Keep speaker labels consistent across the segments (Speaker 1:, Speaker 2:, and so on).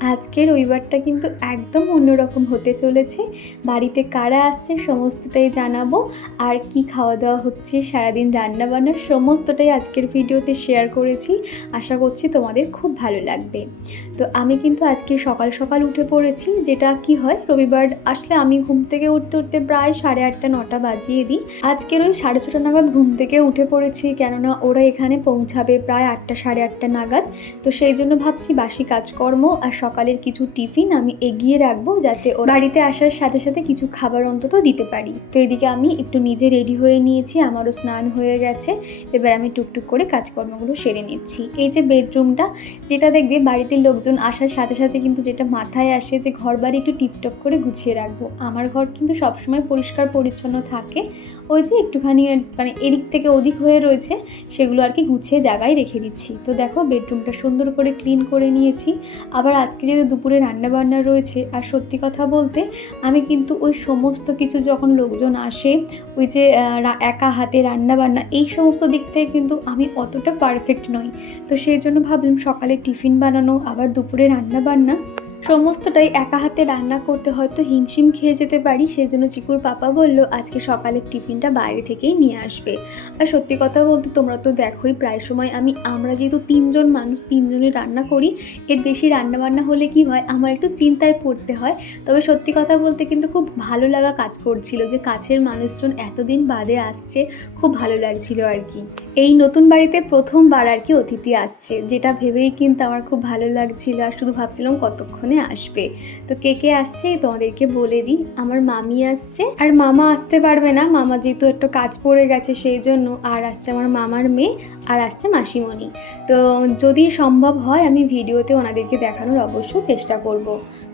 Speaker 1: আজকে রবিবারটা কিন্তু একদম অন্যরকম হতে চলেছে। বাড়িতে কারা আসছে সমস্তটাই জানাব। আর কি খাওয়া দাওয়া হচ্ছে, সারাদিন রান্না বান্না সমস্তটাই আজকের ভিডিওতে শেয়ার করেছি। আশা করছি তোমাদের খুব ভালো লাগবে। তো আমি কিন্তু আজকে সকাল সকাল উঠে পড়েছি, যেটা কি হয়, রবিবার আসলে আমি ঘুম থেকে উঠতে উঠতে প্রায় সাড়ে আটটা, নটা বাজিয়ে দিই। আজকের ওই সাড়ে ছটা নাগাদ ঘুম থেকে উঠে পড়েছি, কেননা ওরা এখানে পৌঁছাবে প্রায় আটটা, সাড়ে আটটা নাগাদ। তো সেই জন্য ভাবছি বাসি কাজকর্ম আর সকালের কিছু টিফিন আমি এগিয়ে রাখব যাতে ও বাড়িতে আসার সাথে সাথে কিছু খাবার অন্তত দিতে পারি। তো এদিকে আমি একটু নিজে রেডি হয়ে নিয়েছি, আমারও স্নান হয়ে গেছে। এবার আমি টুকটুক করে কাজকর্মগুলো সেরে নিচ্ছি। এই যে বেডরুমটা, যেটা দেখবে বাড়িতে লোকজন আসার সাথে সাথে কিন্তু যেটা মাথায় আসে যে ঘর বাড়ি একটু টিপটপ করে গুছিয়ে রাখব। আমার ঘর কিন্তু সবসময় পরিষ্কার পরিচ্ছন্ন থাকে। ওই যে একটুখানি মানে এদিক থেকে ওদিক হয়ে রয়েছে, সেগুলো আর কি গুছিয়ে জায়গায় রেখে দিচ্ছি। তো দেখো, বেডরুমটা সুন্দর করে ক্লিন করে নিয়েছি। আবার আজকে যেহেতু দুপুরে রান্না বান্না রয়েছে, আর সত্যি কথা বলতে, আমি কিন্তু ওই সমস্ত কিছু যখন লোকজন আসে, ওই যে একা হাতে রান্না বান্না এই সমস্ত দিক থেকে কিন্তু আমি অতটা পারফেক্ট নই। তো সেই জন্য ভাবলাম সকালে টিফিন বানানো, আবার দুপুরে রান্না বান্না সমস্তটাই একা হাতে রান্না করতে হয়তো হিমশিম খেয়ে যেতে পারি সেই জন্য চিকুর পাপা বলল, আজকে সকালের টিফিনটা বাইরে থেকেই নিয়ে আসবে। আর সত্যি কথা বলতে তোমরা তো দেখোই, প্রায় সময় আমি, আমরা যেহেতু তিনজন মানুষ, তিনজনে রান্না করি, এর বেশি রান্না বান্না হলে কি হয়, আমার একটু চিন্তায় পড়তে হয়। তবে সত্যি কথা বলতে কিন্তু খুব ভালো লাগা কাজ করছিল যে, কাছের মানুষজন এতদিন বাদে আসছে, খুব ভালো লাগছিল আর কি। এই নতুন বাড়িতে প্রথমবার আর কি অতিথি আসছে, যেটা ভেবেই কিন্তু আমার খুব ভালো লাগছিল, আর শুধু ভাবছিলাম কতক্ষণে আসবে। তো কে কে আসছে তোমাদেরকে বলে দিই। আমার মামি আসছে। আর মামা আসতে পারবে না। মামা যেহেতু একটু কাজ পড়ে গেছে সেই জন্য আর আসছে আমার মামার মেয়ে আর আসছে মাসিমণি। তো যদি সম্ভব হয় আমি ভিডিওতে ওনাদেরকে দেখানোর অবশ্যই চেষ্টা করব।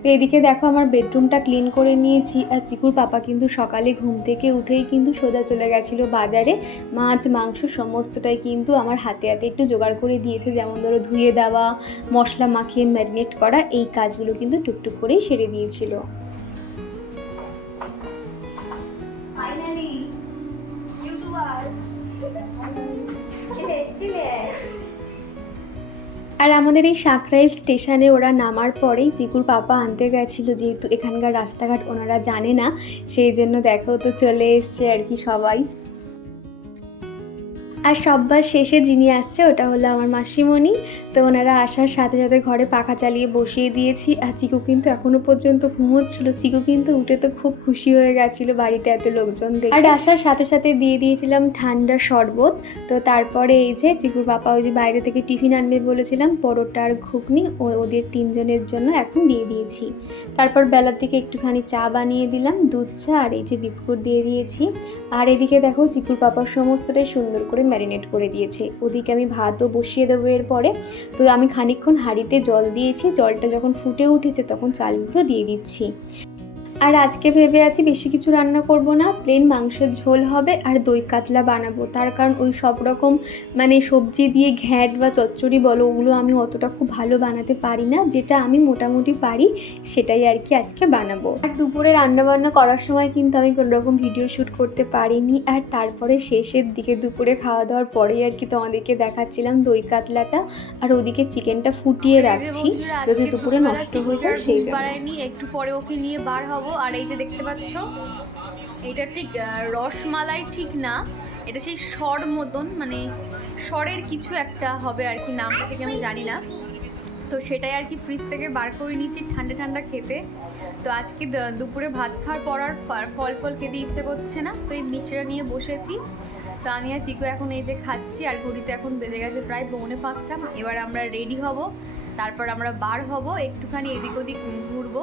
Speaker 1: তো এদিকে দেখো আমার বেডরুমটা ক্লিন করে নিয়েছি আর চিকুর পাপা কিন্তু সকালে ঘুম থেকে উঠেই কিন্তু সোজা চলে গেছিল বাজারে। মাছ, মাংস সমস্তটাই কিন্তু আমার হাতে হাতে একটু জোগাড় করে দিয়েছে। যেমন ধরো ধুয়ে দেওয়া, মশলা মাখিয়ে ম্যারিনেট করা, এই কাজগুলো কিন্তু টুকটুক করেই সেরে দিয়েছিল।
Speaker 2: ফাইনালি চিলে।
Speaker 1: আর আমাদের এই সাঁকরাইল স্টেশনে ওরা নামার পরেই জিকুর পাপা আনতে গেছিল, যেহেতু এখানকার রাস্তাঘাট ওনারা জানে না, সেই জন্য দেখো তো চলে এসছে আর কি সবাই। আর সববার শেষে যিনি আসছে, ওটা হলো আমার মাসিমণি। তো ওনারা আসার সাথে সাথে ঘরে পাখা চালিয়ে বসিয়ে দিয়েছি। আর চিকু কিন্তু এখনও পর্যন্ত ঘুমোচ্ছিল। চিকু কিন্তু উঠে তো খুব খুশি হয়ে গেছিল বাড়িতে এত লোকজন দেখে। আর আসার সাথে সাথে দিয়ে দিয়েছিলাম ঠান্ডা শরবত। তো তারপরে এই যে চিকুর পাপা ওই যে বাইরে থেকে টিফিন আনবে বলেছিলাম পরোটা আর ঘুগনি ও ওদের তিনজনের জন্য এখন দিয়ে দিয়েছি। তারপর বেলার দিকে একটুখানি চা বানিয়ে দিলাম, দুধ চা আর এই যে বিস্কুট দিয়ে দিয়েছি। আর এদিকে দেখো চিকুর পাপার সমস্তটাই সুন্দর করে ম্যারিনেট করে দিয়েছে। ওদিকে আমি ভাতও বসিয়ে দেবো এরপরে। তো আমি খানিকক্ষণ হাঁড়িতে জল দিয়েছি। জলটা যখন ফুটে উঠেছে তখন চালগুলো দিয়ে দিচ্ছি। আর আজকে ভেবে আছি বেশি কিছু রান্না করব না প্লেন মাংসের ঝোল হবে আর দই কাতলা বানাবো। তার কারণ ওই সব রকম মানে সবজি দিয়ে ঘ্যাট বা চচ্চড়ি বলো ওগুলো আমি অতটা খুব ভালো বানাতে পারি না। যেটা আমি মোটামুটি পারি সেটাই আর কি আজকে বানাবো। আর দুপুরে রান্না বান্না করার সময় কিন্তু আমি কোনো রকম ভিডিও শ্যুট করতে পারিনি। আর তারপরে শেষের দিকে দুপুরে খাওয়া দাওয়ার পরেই আর কি তোমাদেরকে দেখাচ্ছিলাম দই কাতলাটা। আর ওদিকে চিকেনটা ফুটিয়ে রাখছি। যদি দুপুরে নষ্ট হয়ে যায় সেই
Speaker 2: একটু পরে ওকে নিয়ে বার হব। আর এই যে দেখতে পাচ্ছ এটা ঠিক রসমালাই ঠিক না। এটা সেই স্বর মতন মানে স্বরের কিছু একটা হবে আর কি নামটা থেকে আমি জানি না। তো সেটাই আর কি ফ্রিজ থেকে বার করে নিয়েছি ঠান্ডা ঠান্ডা খেতে। তো আজকে দুপুরে ভাত খাওয়ার পর আর ফল ফল খেতে ইচ্ছে করছে না, তো এই মিশ্রা নিয়ে বসেছি। তো আমি আর চিকু এখন এই যে খাচ্ছি, আর ঘড়িতে এখন বেজে গেছে প্রায় পৌনে পাঁচটা। এবার আমরা রেডি হব, তারপর আমরা বার হব, একটুখানি এদিক ওদিক ঘুরবো।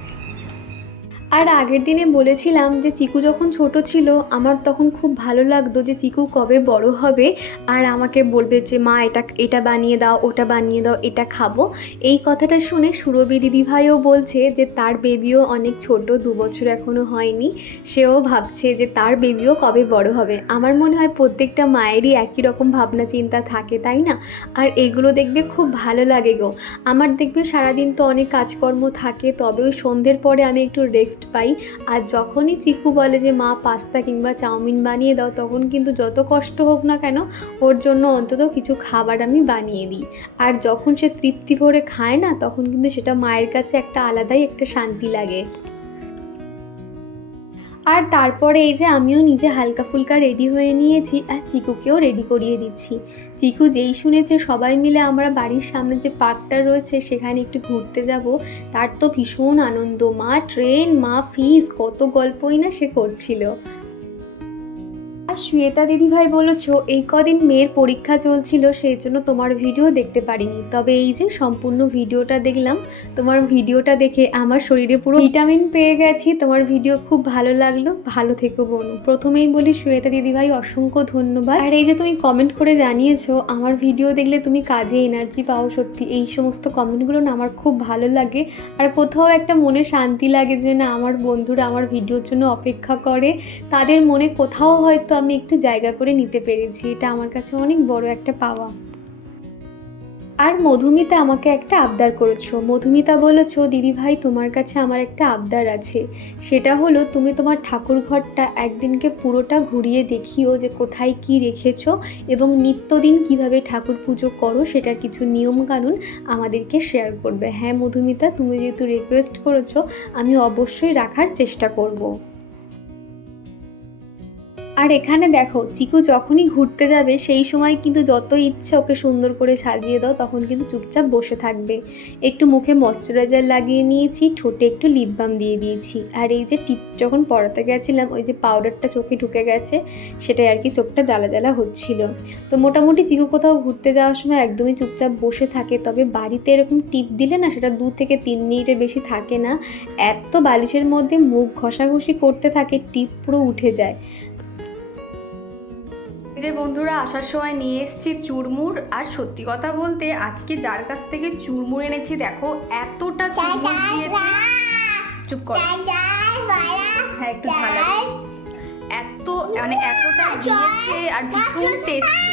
Speaker 1: আর আগের দিনে বলেছিলাম যে চিকু যখন ছোট ছিল, আমার তখন খুব ভালো লাগতো যে চিকু কবে বড় হবে। আর আমাকে বলবে যে, মা, এটা এটা বানিয়ে দাও, ওটা বানিয়ে দাও, এটা খাব। এই কথাটা শুনে সুরভি দিদিভাইও বলছে যে, তার বেবিও অনেক ছোট, দু বছর এখনও হয়নি। সেও ভাবছে যে, তার বেবিও কবে বড় হবে। আমার মনে হয় প্রত্যেকটা মায়েরই একই রকম ভাবনা, চিন্তা থাকে, তাই না? আর এগুলো দেখবে খুব ভালো লাগে গো। আমার দেখবে সারাদিন তো অনেক কাজকর্ম থাকে তবে ওই সন্ধ্যের পরে আমি একটু রেস্ট পাই। আর যখনই চিকু বলে যে, মা, পাস্তা কিংবা চাউমিন বানিয়ে দাও, তখন কিন্তু যত কষ্ট হোক না কেন, ওর জন্য অন্তত কিছু খাবার আমি বানিয়ে দিই। আর যখন সে তৃপ্তি ভরে খায় না, তখন কিন্তু সেটা মায়ের কাছে একটা আলাদাই একটা শান্তি লাগে। আর তারপরে এই যে আমিও নিজে হালকা ফুলকা রেডি হয়ে নিয়েছি আর চিকুকেও রেডি করিয়ে দিচ্ছি। চিকু যেই শুনেছে সবাই মিলে আমরা বাড়ির সামনে যে পার্কটা রয়েছে সেখানে একটু ঘুরতে যাব, তার তো ভীষণ আনন্দ। মা ট্রেন মা ফিজ কত গল্পই না সে করছিল। আর শ্বেতা দিদিভাই বলেছ, এই কদিন মেয়ের পরীক্ষা চলছিল, সেই জন্য তোমার ভিডিও দেখতে পারিনি। তবে এই যে সম্পূর্ণ ভিডিওটা দেখলাম, তোমার ভিডিওটা দেখে আমার শরীরে পুরো ভিটামিন পেয়ে গেছি, তোমার ভিডিও খুব ভালো লাগল। ভালো থেকো বনু। প্রথমেই বলি, শ্বেতা দিদিভাই, অসংখ্য ধন্যবাদ। আর এই যে তুমি কমেন্ট করে জানিয়েছো, আমার ভিডিও দেখলে তুমি কাজে এনার্জি পাও সত্যি। এই সমস্ত কমেন্টগুলো না আমার খুব ভালো লাগে। আর কোথাও একটা মনে শান্তি লাগে যে না, আমার বন্ধুরা আমার ভিডিওর জন্য অপেক্ষা করে। তাদের মনে কোথাও হয়তো আমি একটু জায়গা করে নিতে পেরেছি। এটা আমার কাছে অনেক বড় একটা পাওয়া। আর মধুমিতা আমাকে একটা আবদার করেছ। মধুমিতা বলেছ দিদি ভাই তোমার কাছে আমার একটা আবদার আছে। সেটা হলো, তুমি তোমার ঠাকুর ঘরটা একদিনকে পুরোটা ঘুরিয়ে দেখিও যে কোথায় কি রেখেছ এবং নিত্যদিন কীভাবে ঠাকুর পুজো করো, সেটার কিছু নিয়মকানুন আমাদেরকে শেয়ার করবে। হ্যাঁ মধুমিতা, তুমি যেহেতু রিকোয়েস্ট করেছ, আমি অবশ্যই রাখার চেষ্টা করব। আর এখানে দেখো, চিকু যখনই ঘুরতে যাবে, সেই সময় কিন্তু যত ইচ্ছে ওকে সুন্দর করে সাজিয়ে দাও, তখন কিন্তু চুপচাপ বসে থাকবে। একটু মুখে ময়শ্চারাইজার লাগিয়ে নিয়েছি, ঠোঁটে একটু লিপ বাম দিয়ে দিয়েছি। আর এই যে টিপ যখন পড়াতে গেছিলাম, ওই যে পাউডারটা চোখে ঢুকে গেছে, সেটাই আর কি চোখটা জ্বালা জ্বালা হচ্ছিল। তো মোটামুটি চিকু কোথাও ঘুরতে যাওয়ার সময় একদমই চুপচাপ বসে থাকে, তবে বাড়িতে এরকম টিপ দিলে না, সেটা দু থেকে তিন মিনিটের বেশি থাকে না। এত বালিশের মধ্যে মুখ ঘষাঘষি করতে থাকে, টিপ পুরো উঠে যায়।
Speaker 2: যে বন্ধুরা আসার সময় নিয়ে এসেছি চুরমুর আর সত্যি কথা বলতে আজকে যার কাছ থেকে চুরমুর এনেছি দেখো এতটা চুরমুর দিয়েছে। চুপ কর। হ্যাঁ একটু ঝালা এত মানে এতটা দিয়েছে আর ভীষণ টেস্টি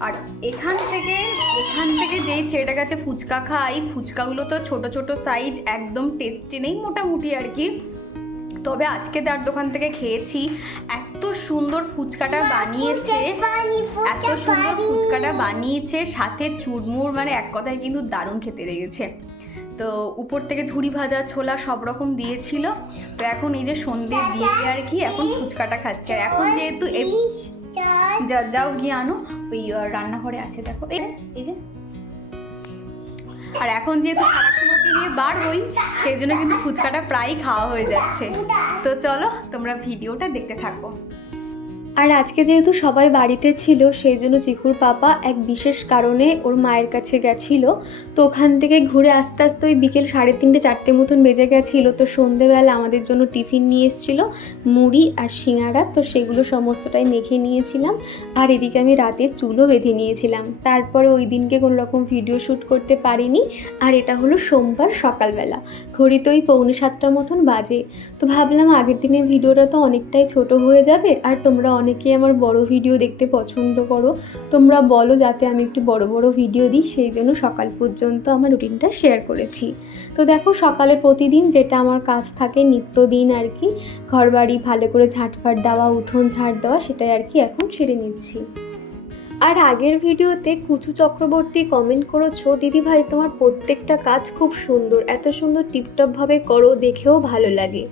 Speaker 2: আর এখান থেকে এখান থেকে যেই ছেলেটার কাছে ফুচকা খাই ফুচকাগুলো তো ছোট ছোট সাইজ একদম টেস্টি নেই মোটামুটি আর কি। তবে আজকে যার দোকান থেকে খেয়েছি এত সুন্দর ফুচকাটা বানিয়েছে এত সুন্দর ফুচকাটা বানিয়েছে সাথে চুরমুর মানে এক কথায় কিন্তু দারুণ খেতে লেগেছে। তো উপর থেকে ঝুড়ি ভাজা ছোলা সব রকম দিয়েছিল। তো এখন এই যে সন্ধে দিয়ে আর কি এখন ফুচকাটা খাচ্ছে। আর এখন যেহেতু যাও গিয়ে আনো। ওই রান্নাঘরে আছে দেখো। এই যে আর এখন যেহেতু সারাক্ষণ ওকে নিয়ে বার হই, সেই জন্য কিন্তু ফুচকাটা প্রায়ই খাওয়া হয়ে যাচ্ছে। তো চলো, তোমরা ভিডিওটা দেখতে থাকো।
Speaker 1: আর আজকে যেহেতু সবাই বাড়িতে ছিল, সেই জন্য চিকুর পাপা এক বিশেষ কারণে ওর মায়ের কাছে গেছিল। তো ওখান থেকে ঘুরে আস্তে আস্তে ওই বিকেল সাড়ে তিনটে, চারটে মতন বেজে গেছিল। তো সন্ধেবেলা আমাদের জন্য টিফিন নিয়ে এসেছিল, মুড়ি আর সিঙাড়া। তো সেগুলো সমস্তটাই মেখে নিয়েছিলাম। আর এদিকে আমি রাতে চুলও বেঁধে নিয়েছিলাম। তারপরে ওই দিনকে কোনো রকম ভিডিও শ্যুট করতে পারিনি। আর এটা হলো সোমবার সকালবেলা। ঘড়িতে ওই পৌনে সাতটার মতন বাজে। তো ভাবলাম আগের দিনের ভিডিওটা তো অনেকটাই ছোট হয়ে যাবে। আর তোমরা অনেকেই আমার বড় ভিডিও দেখতে পছন্দ করো। তোমরা বলো যাতে আমি একটু বড় বড় ভিডিও দিই, সেই জন্য সকাল পর্যন্ত আমার রুটিনটা শেয়ার করেছি। তো দেখো, সকালে প্রতিদিন যেটা আমার কাজ থাকে, নিত্যদিন আর কি, ঘরবাড়ি ভালো করে ঝাঁটফাট দেওয়া, উঠোন ঝাড় দেওয়া, সেটাই আর কি এখন সেরে নিচ্ছি। আর আগের ভিডিওতে কুচু চক্রবর্তী কমেন্ট করেছ দিদি ভাই তোমার প্রত্যেকটা কাজ খুব সুন্দর। এত সুন্দর টিপটপভাবে করো, দেখেও ভালো লাগে।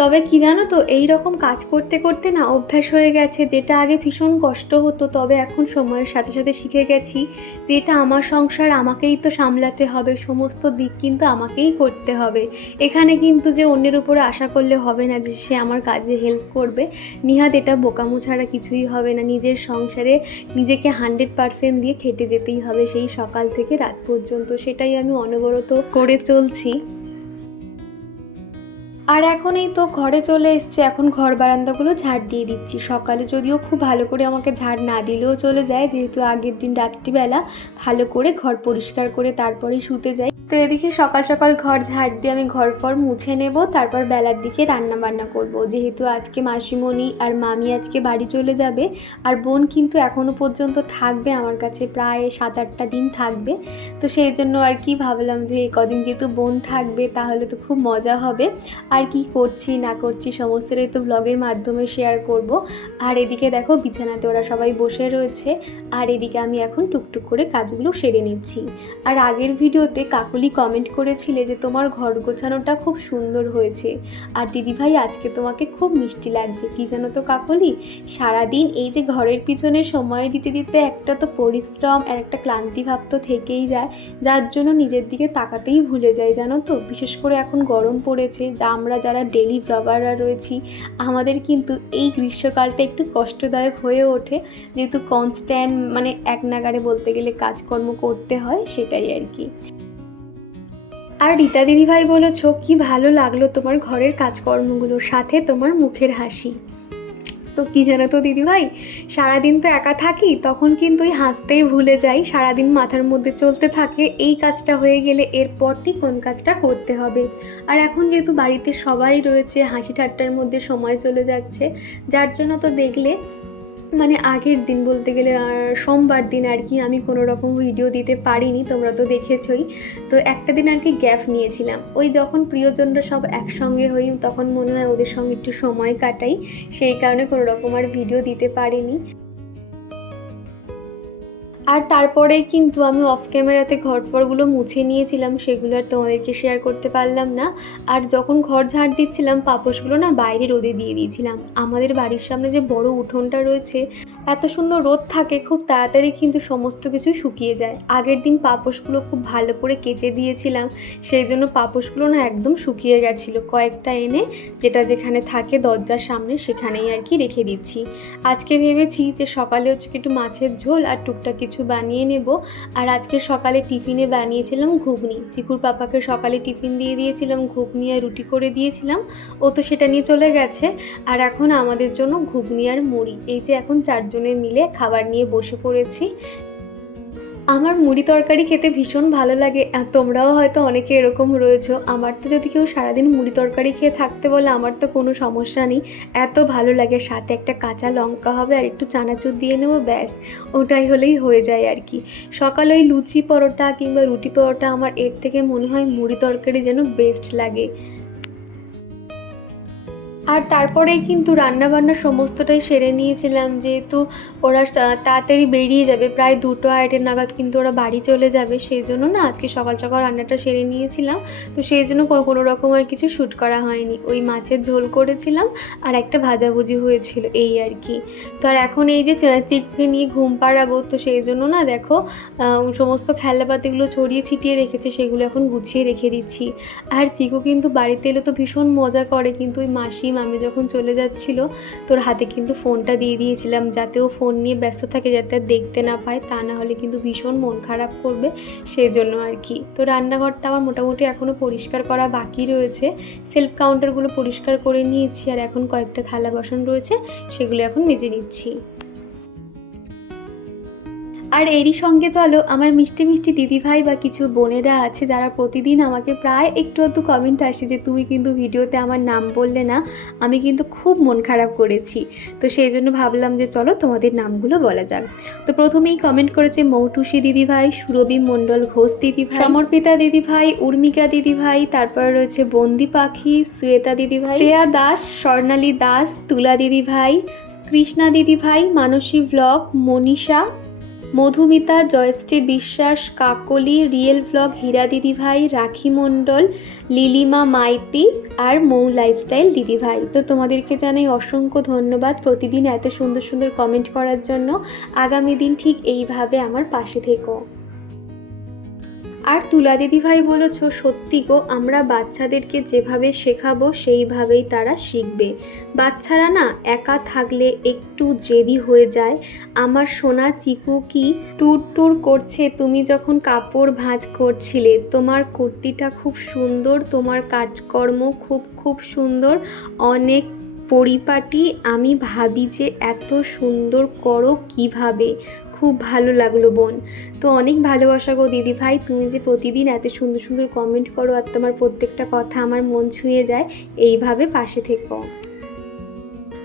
Speaker 1: তবে কি জানো তো, এই রকম কাজ করতে করতে না অভ্যাস হয়ে গেছে, যেটা আগে ভীষণ কষ্ট হতো, তবে এখন সময়ের সাথে সাথে শিখে গেছি যে এটা আমার সংসার আমাকেই তো সামলাতে হবে, সমস্ত দিক কিন্তু আমাকেই করতে হবে। এখানে কিন্তু যে অন্যের উপরে আশা করলে হবে না যে সে আমার কাজে হেল্প করবে নিহাত এটা বোকামো ছাড়া কিছুই হবে না, নিজের সংসারে নিজেকে হান্ড্রেড পারসেন্ট দিয়ে খেটে যেতেই হবে সেই সকাল থেকে রাত পর্যন্ত, সেটাই আমি অনবরত করে চলছি। আর এখন এই তো ঘরে চলে এসছে, এখন ঘর বারান্দাগুলো ঝাড় দিয়ে দিচ্ছি। সকালে যদিও খুব ভালো করে আমাকে ঝাড় না দিলেও চলে যায়, যেহেতু আগের দিন রাত্রিবেলা ভালো করে ঘর পরিষ্কার করে তারপরেই শুতে যাই। তো এদিকে সকাল সকাল ঘর ঝাড় দিয়ে আমি ঘর ফর মুছে নেব, তারপর বেলার দিকে রান্না বান্না করব। যেহেতু আজকে মাসিমণি আর মামি আজকে বাড়ি চলে যাবে, আর বোন কিন্তু এখনও পর্যন্ত থাকবে, আমার কাছে প্রায় সাত আটটা দিন থাকবে। তো সেই জন্য আর কি ভাবলাম যে কদিন যেহেতু বোন থাকবে, তাহলে তো খুব মজা হবে। আর কি করছি, না করছি, সমস্তটাই তো ব্লগের মাধ্যমে শেয়ার করব। আর এদিকে দেখো, বিছানাতে ওরা সবাই বসে রয়েছে। আর এদিকে আমি এখন টুকটুক করে কাজগুলো সেরে নিচ্ছি। আর আগের ভিডিওতে কাকুলি কমেন্ট করেছিলে যে তোমার ঘর গোছানোটা খুব সুন্দর হয়েছে। আর দিদিভাই, আজকে তোমাকে খুব মিষ্টি লাগছে। কি জানো তো কাকলি? সারাদিন এই যে ঘরের পিছনে সময় দিতে দিতে একটা তো পরিশ্রম আর একটা ক্লান্তি ভাব তো থেকেই যায়। যার জন্য নিজের দিকে তাকাতেই ভুলে যায় জানো তো? বিশেষ করে এখন গরম পড়েছে, যা আমরা যারা ডেলি ব্লগাররা রয়েছি, আমাদের কিন্তু এই গ্রীষ্মকালটা একটু কষ্টদায়ক হয়ে ওঠে। যেহেতু কনস্ট্যান্ট মানে এক নাগারে বলতে গেলে কাজকর্ম করতে হয়, সেটাই আর কি। আর রীতা দিদিভাই বলেছ, কি ভালো লাগল তোমার ঘরের কাজকর্মগুলোর সাথে তোমার মুখের হাসি। তো কী জানো তো দিদিভাই, সারাদিন তো একা থাকি, তখন কিন্তু ওই হাসতেই ভুলে যাই, সারাদিন মাথার মধ্যে চলতে থাকে, এই কাজটা হয়ে গেলে এরপরটি কোন কাজটা করতে হবে। আর এখন যেহেতু বাড়িতে সবাই রয়েছে, হাসি ঠাট্টার মধ্যে সময় চলে যাচ্ছে, যার জন্য তো দেখলে মানে আগের দিন বলতে গেলে সোমবার দিন আর কি আমি কোনো রকম ভিডিও দিতে পারিনি, তোমরা তো দেখেছই। তো একটা দিন আর কি গ্যাপ নিয়েছিলাম। ওই যখন প্রিয়জনরা সব একসঙ্গে হই, তখন মনে হয় ওদের সঙ্গে একটু সময় কাটাই। সেই কারণে কোনো রকম আর ভিডিও দিতে পারিনি। আর তারপরেই কিন্তু আমি অফ ক্যামেরাতে ঘর ফরগুলো মুছে নিয়েছিলাম, সেগুলো আর তোমাদেরকে শেয়ার করতে পারলাম না। আর যখন ঘর ঝাড় দিচ্ছিলাম, পাপোশগুলো না বাইরে রোদে দিয়ে দিয়েছিলাম। আমাদের বাড়ির সামনে যে বড় উঠোনটা রয়েছে এত সুন্দর রোদ থাকে, খুব তাড়াতাড়ি কিন্তু সমস্ত কিছু শুকিয়ে যায়। আগের দিন পাপোশগুলো খুব ভালো করে কেচে দিয়েছিলাম, সেই জন্য পাপোশগুলো না একদম শুকিয়ে গেছিল। কয়েকটা এনে যেটা যেখানে থাকে দরজার সামনে সেখানেই আর কি রেখে দিচ্ছি। আজকে ভেবেছি যে সকালে হচ্ছে একটু মাছের ঝোল আর টুকটাক কিছু বানিয়ে নেব। আর আজকে সকালে টিফিনে বানিয়েছিলাম ঘুগনি। চিকুর পাপাকে সকালে টিফিন দিয়ে দিয়েছিলাম, ঘুগনি আর রুটি করে দিয়েছিলাম। ও তো সেটা নিয়ে চলে গেছে। আর এখন আমাদের জন্য ঘুগনি আর মুড়ি। এই যে এখন চারজনে মিলে খাবার নিয়ে বসে পড়েছি। আমার মুড়ি তরকারি খেতে ভীষণ ভালো লাগে, আর তোমরাও হয়তো অনেকে এরকম রয়েছো। আমার তো যদি কেউ সারাদিন মুড়ি তরকারি খেয়ে থাকতে বলে, আমার তো কোনো সমস্যা নেই। এত ভালো লাগে, সাথে একটা কাঁচা লঙ্কা হবে আর একটু চানাচুর দিয়ে নেব, ব্যাস। ওটাই হলেই হয়ে যায় আর কি। সকালে ওই লুচি পরোটা কিংবা রুটি পরোটা আমার এর থেকে মনে হয় মুড়ি তরকারি যেন বেস্ট লাগে। আর তারপরেই কিন্তু রান্নাবান্না সমস্তটাই সেরে নিয়েছিলাম, যেহেতু ওরা তাড়াতাড়ি বেরিয়ে যাবে, প্রায় দুটো আড়াইটের নাগাদ কিন্তু ওরা বাড়ি চলে যাবে সেই জন্য না আজকে সকাল সকাল রান্নাটা সেরে নিয়েছিলাম। তো সেই জন্য কোনো রকম আর কিছু শ্যুট করা হয়নি, ওই মাছের ঝোল করেছিলাম আর একটা ভাজাভুজি হয়েছিল, এই আর কি। তো আর এখন এই যে চিটকে নিয়ে ঘুম পাড়াবো, তো সেই জন্য না দেখো সমস্ত খেলনাপাতিগুলো ছড়িয়ে ছিটিয়ে রেখেছে, সেগুলো এখন গুছিয়ে রেখে দিচ্ছি। আর চিকু কিন্তু বাড়িতে এলে তো ভীষণ মজা করে, কিন্তু ওই মাসি মামি যখন চলে যাচ্ছিল, তোর হাতে কিন্তু ফোনটা দিয়ে দিয়েছিলাম যাতে ও ফোন নিয়ে ব্যস্ত থাকে যাতে দেখতে না পায়, তা না হলে কিন্তু ভীষণ মন খারাপ করবে সেই জন্য আর কি। তো রান্নাঘরটা আমার মোটামুটি এখনও পরিষ্কার করা বাকি রয়েছে। সেলফ কাউন্টারগুলো পরিষ্কার করে নিয়েছি আর এখন কয়েকটা থালা বাসন রয়েছে, সেগুলো এখন মেজে নিচ্ছি। আর এরই সঙ্গে চলো আমার মিষ্টি মিষ্টি দিদিভাই বা কিছু বোনেরা আছে যারা প্রতিদিন আমাকে প্রায় একটু একটু কমেন্ট আসে যে তুমি কিন্তু ভিডিওতে আমার নাম বললে না আমি কিন্তু খুব মন খারাপ করেছি। তো সেই জন্য ভাবলাম যে চলো তোমাদের নামগুলো বলা যাক। তো প্রথমেই কমেন্ট করেছে মৌটুসি দিদিভাই সুরবি মণ্ডল ঘোষ দিদিভাই সমর্পিতা দিদিভাই উর্মিকা দিদিভাই তারপর রয়েছে বন্দি পাখি শ্বেতা দিদিভাই শ্রেয়া দাস স্বর্ণালী দাস তুলা দিদিভাই কৃষ্ণা দিদিভাই Manasi vlog Manisha Madhumita, Joyshree Biswas, Kakoli, real vlog Hira দিদিভাই, রাখি মণ্ডল, লিলিমা মাইতি আর মৌ লাইফস্টাইল দিদিভাই। তো তোমাদেরকে জানাই অসংখ্য ধন্যবাদ প্রতিদিন এত সুন্দর সুন্দর কমেন্ট করার জন্য। আগামী দিন ঠিক এইভাবে আমার পাশে থেকো। আর তুলা দিদিভাই বলেছ, সত্যি গো, আমরা বাচ্চাদেরকে যেভাবে শেখাবো, সেইভাবেই তারা শিখবে। বাচ্চারা না একা থাকলে একটু জেদি হয়ে যায়। আমার সোনা চিকু কি টুর টুর করছে? তুমি যখন কাপড় ভাঁজ করছিলে, তোমার কুর্তিটা খুব সুন্দর, তোমার কাজকর্ম খুব খুব সুন্দর। অনেক পরিপাটি। আমি ভাবি যে এত সুন্দর করো কীভাবে? খুব ভালো লাগল বোন। তো অনেক ভালোবাসা গো দিদি ভাই, তুমি যে প্রতিদিন এত সুন্দর সুন্দর কমেন্ট করো আর তোমার প্রত্যেকটা কথা আমার মন ছুঁয়ে যায়, এইভাবে পাশে থেকো।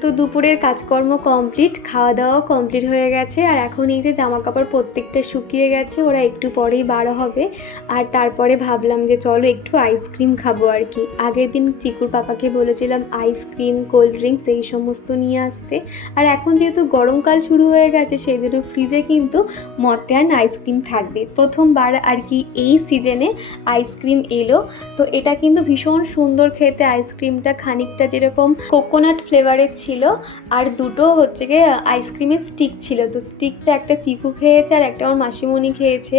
Speaker 1: তো দুপুরের কাজকর্ম কমপ্লিট খাওয়া দাওয়াও কমপ্লিট হয়ে গেছে। আর এখন এই যে জামা কাপড় প্রত্যেকটা শুকিয়ে গেছে, ওরা একটু পরেই বার হবে। আর তারপরে ভাবলাম যে চলো একটু আইসক্রিম খাব আর কি। আগের দিন চিকুর পাপাকে বলেছিলাম আইসক্রিম কোল্ড ড্রিঙ্কস এই সমস্ত নিয়ে আসতে। আর এখন যেহেতু গরমকাল শুরু হয়ে গেছে, সেই জন্য ফ্রিজে কিন্তু মতিয়ান আইসক্রিম থাকবে। প্রথমবার আর কি এই সিজনে আইসক্রিম এলো। তো এটা কিন্তু ভীষণ সুন্দর খেতে। আইসক্রিমটা খানিকটা যেরকম কোকোনাট ফ্লেভারের ছিল আর দুটো হচ্ছে গিয়ে আইসক্রিমের স্টিক ছিল। তো স্টিকটা একটা চিকু খেয়েছে আর একটা আমার মাসিমণি খেয়েছে।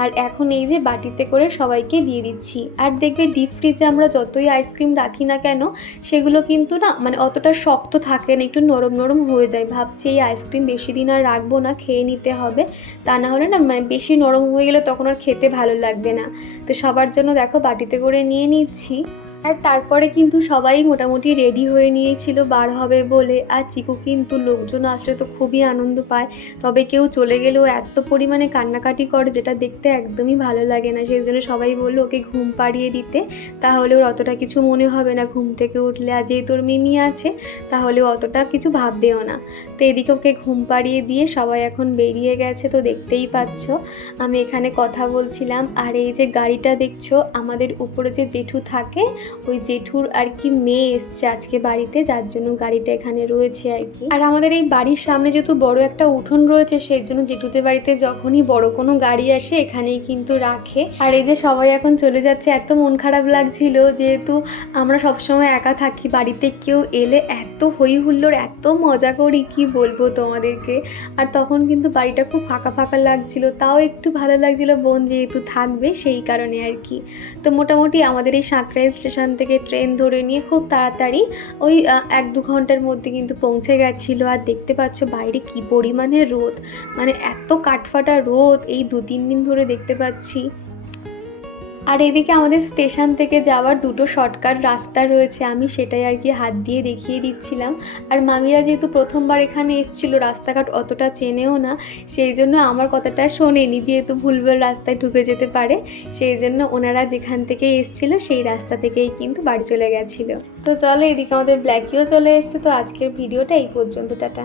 Speaker 1: আর এখন এই যে বাটিতে করে সবাইকে দিয়ে দিচ্ছি। আর দেখবে ডিপ ফ্রিজে আমরা যতই আইসক্রিম রাখি না কেন, সেগুলো কিন্তু না মানে অতটা শক্ত থাকে না, একটু নরম নরম হয়ে যায়। ভাবছি এই আইসক্রিম বেশি দিন আর রাখব না, খেয়ে নিতে হবে। তা না হলে না মানে বেশি নরম হয়ে গেলে তখন আর খেতে ভালো লাগবে না। তো সবার জন্য দেখো বাটিতে করে নিয়ে নিচ্ছি। আর তারপরে কিন্তু সবাই মোটামুটি রেডি হয়ে নিয়েছিল, বার হবে বলে। আর চিকু কিন্তু লোকজন আসলে তো খুবই আনন্দ পায়। তবে কেউ চলে গেলেও এত পরিমাণে কান্নাকাটি করে যেটা দেখতে একদমই ভালো লাগে না। সেই জন্য সবাই বলল, ওকে ঘুম পাড়িয়ে দিতে। তাহলে ওর অতটা কিছু মনে হবে না ঘুম থেকে উঠলে। আর যেই তোর মিমি আছে, তাহলে অতটা কিছু ভাববেও না। তো এদিকে ওকে ঘুম পাড়িয়ে দিয়ে সবাই এখন বেরিয়ে গেছে, তো দেখতেই পাচ্ছ। আমি এখানে কথা বলছিলাম। আর এই যে গাড়িটা দেখছ, আমাদের উপরে যে জেঠু থাকে ওই জেঠুর আর কি মেয়ে এসছে আজকে বাড়িতে, যার জন্য গাড়িটা এখানে রয়েছে আর কি। আর আমাদের এই বাড়ির সামনে যেহেতু বড় একটা উঠোন রয়েছে, সেই জন্য জেঠুদের বাড়িতে যখনই বড় কোনো গাড়ি আসে, এখানেই কিন্তু রাখে। আর এই যে সবাই এখন চলে যাচ্ছে, এত মন খারাপ লাগছিল যেহেতু আমরা সবসময় একা থাকি, বাড়িতে কেউ এলে এত হই হুল্লোড় এত মজা করি, কি বলব তোমাদেরকে? আর তখন কিন্তু বাড়িটা খুব ফাঁকা ফাঁকা লাগছিল, তাও একটু ভালো লাগছিল, বোন যেহেতু থাকবে সেই কারণে আর কি। তো মোটামুটি আমাদের এই সাঁকরাইল স্টেশন থেকে ট্রেন ধরে নিয়ে খুব তাড়াতাড়ি ওই এক দু ঘণ্টার মধ্যে কিন্তু পৌঁছে গেছিল। আর দেখতে পাচ্ছ বাইরে কি পরিমাণে রোদ। মানে এত কাঠফাটা রোদ এই দু তিন দিন ধরে দেখতে পাচ্ছি। আর এদিকে আমাদের স্টেশন থেকে যাওয়ার দুটো শর্টকাট রাস্তা রয়েছে, আমি সেটাই আর কি হাত দিয়ে দেখিয়ে দিচ্ছিলাম। আর মামিরা যেহেতু প্রথমবার এখানে এসেছিল, রাস্তাঘাট অতটা চেনেও না, সেই জন্য আমার কথাটা শোনেনি, যেহেতু ভুলভাল রাস্তায় ঢুকে যেতে পারে, সেই জন্য ওনারা যেখান থেকে এসেছিল, সেই রাস্তা থেকেই কিন্তু বাড়ি চলে গেছিল। তো চলো এদিকে আমাদের ব্ল্যাকিও চলে এসছে, তো আজকের ভিডিওটা এই পর্যন্ত, টাটা।